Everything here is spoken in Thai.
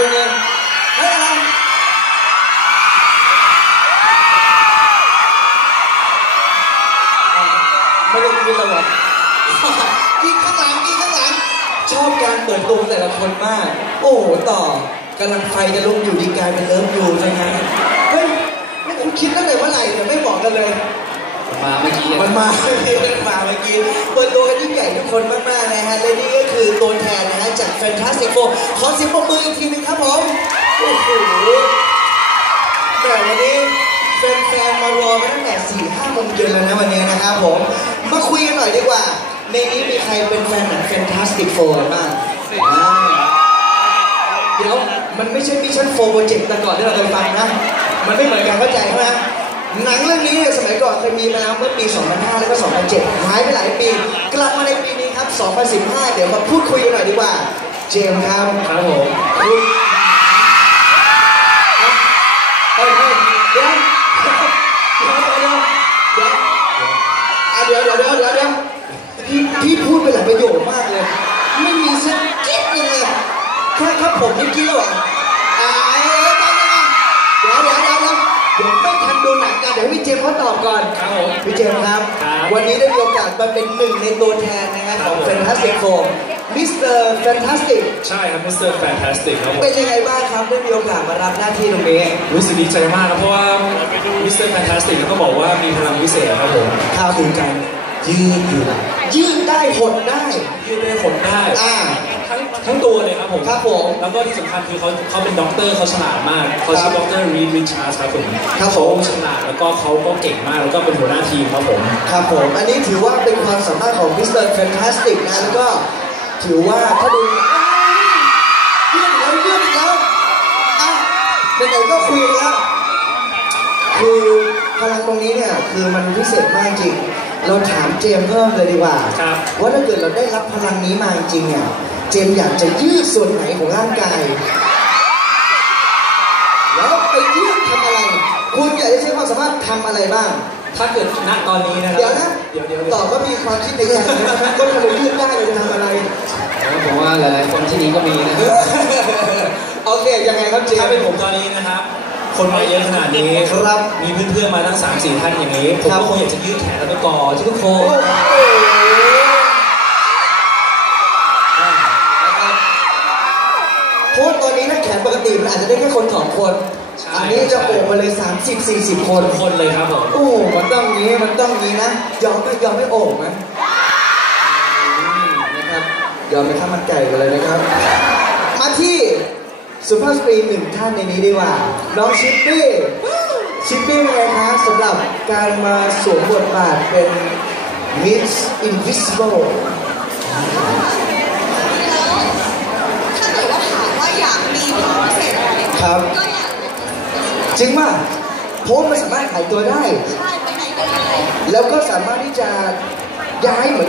ชอบท่าเปิดแต่ละคนเลยเฮ้ยอะไรไม่ได้กินหรอกกินข้างหลังกินข้างหลังชอบการเปิดตัวแต่ละคนมาก โอ้โหต่อกำลังไฟจะลุกอยู่ดีกลายเป็นเลิฟอยู่ใช่ไหมเฮ้ยนี่คุณคิดตั้งแต่เมื่อไหร่แต่ไม่บอกกันเลย มาเมื่อกี้มันมามันมาเมื่อกี้เปิดตัวกันยิ่งใหญ่ทุกคนมากๆนะฮะและนี่ก็คือตัวแทนนะฮะจาก Fantastic Four ขอเสียงปรบมืออีกทีหนึงครับผมโอ้โหแต่วันนี้แฟนๆมารอกันตั้งแต่4ี่ห้าโมงเย็นแล้วนะวันนี้นะครับผม มาคุยกันหน่อยดีกว่า ในนี้มีใครเป็นแฟนหนัง Fantastic Four บ้างอ่าเดี๋ยวมันไม่ใช่มิชชั่นโฟร์โปรเจกต์แต่ก่อนที่เราเคยฟังนะ มันไม่เหมือนกันเข้าใจใช่ไหมหนังเรื่องนี้เนี่ยสมัยก่อนเคยมีมาแล้วเมื่อปี 2005 แล้วก็ 2007 หายไปหลายปี กลับมาในปีนี้ครับ 2015 เดี๋ยวมาพูดคุยกันหน่อยดีกว่า เจมส์ครับครับผมคุณเฮ้ยเฮ้ยเดี๋ยวเดี๋ยวเดี๋ยวเดี๋ยวอะเดี๋ยวเดี๋ยวเดี๋ยวเดี๋ยวเดี๋ยวพี่พี่พูดไปหลายประโยคมากเลย ไม่มีสักกิ๊บหนึงเลยแค่ครับผมนี่กิ๊บเหรออ่าเอ้ยเอ้ยเดี๋ยวเดี๋ยวเดี๋ยวเดี๋ยวเดี๋ยว ไม่ทันดูหนังกันเดี๋ยวให้พี่เจมส์เขาตอบก่อนครับผมพี่เจมส์ครับ ครับวันนี้ได้มีโอกาสมาเป็นหนึ่งในตัวแทนนะครับของ Fantastic Four มิสเตอร์แฟนตาสติกใช่ครับมิสเตอร์แฟนตาสติกครับผมเป็นยังไงบ้างครับได้มีโอกาสมารับหน้าที่ตรงนี้ รู้สึกดีใจมากครับเพราะว่ามิสเตอร์แฟนตาสติกก็บอกว่ามีพลังวิเศษครับผมครับ คือการยืดหยุ่น ยืดได้หดได้ ยืดได้ขนได้อ่า ทั้งทั้งตัวเลยครับผมครับผมแล้วก็ที่สำคัญคือเขาเขาเป็นด็อกเตอร์เขาฉลาดมากเขาชื่อด็อกเตอร์รีดริชาร์ดครับผมครับผม เขาฉลาดแล้วก็เขาก็เก่งมากแล้วก็เป็นหัวหน้าทีมครับผม ครับผม อันนี้ถือว่าเป็นความสามารถของมิสเตอร์แฟนตาสติกนะแล้วก็ถือว่าถ้าดูยืดแล้วยืดอีกแล้วอะไหนๆก็คุยกันแล้ว คือ พลังตรงนี้เนี่ยคือมันพิเศษมากจริง เราถามเจมส์เพิ่มเลยดีกว่าครับ ว่าถ้าเกิดเราได้รับพลังนี้มาจริงเนี่ยเจมส์อยากจะยืดส่วนไหนของร่างกาย แล้วไปยืดทำอะไร คุณอยากจะใช้ความสามารถทำอะไรบ้าง ถ้าเกิดณตอนนี้นะครัเดี๋ยวนะเดี๋ยวเดี๋ยวตอบก็มีความคิดในใจนะก็ทำไมยืดได้เราจะทำอะไร ผมว่าหลายๆคนที่นี้ก็มีนะครับโอเคยังไงครับเจมถ้าส์เป็นผมตอนนี้นะครับ คนมาเยอะขนาดนี้ครับ มีเพื่อนๆมาตั้งสามสี่ท่านอย่างนี้ ผมครับก็คงอยากจะยืดแขนแล้วก็กอดทุกคโอ้นโหนะครับเพราะว่าตอนนี้ถ้าแขนปกติมันอาจจะได้แค่คนสองคน อันนี้จะโอบมาเลย 30 40 คนทุกคนเลยครับผมโอ้โหมันต้องงี้มันต้องงี้นะ ยอมไม่ยอมไม่โอบนะอืมนะครับ ยอมไปข้าวมันไก่กันเลยนะครับ มาที่ สุภาพสตรีหนึ่งท่านในนี้ดีกว่า น้องชิปปี้ ชิปปี้เป็นไงคะสำหรับการมาสวมบทบาทเป็น Miss Invisible ถ้าเกิดว่าถามว่าอยากมีพลังพิเศษอะไรครับ ก็อยากเป็นจริงป่ะเพราะมันสามารถขายตัวได้ ใช่ไปไหนก็ได้ แล้วก็สามารถที่จะย้ายเหมือนกัน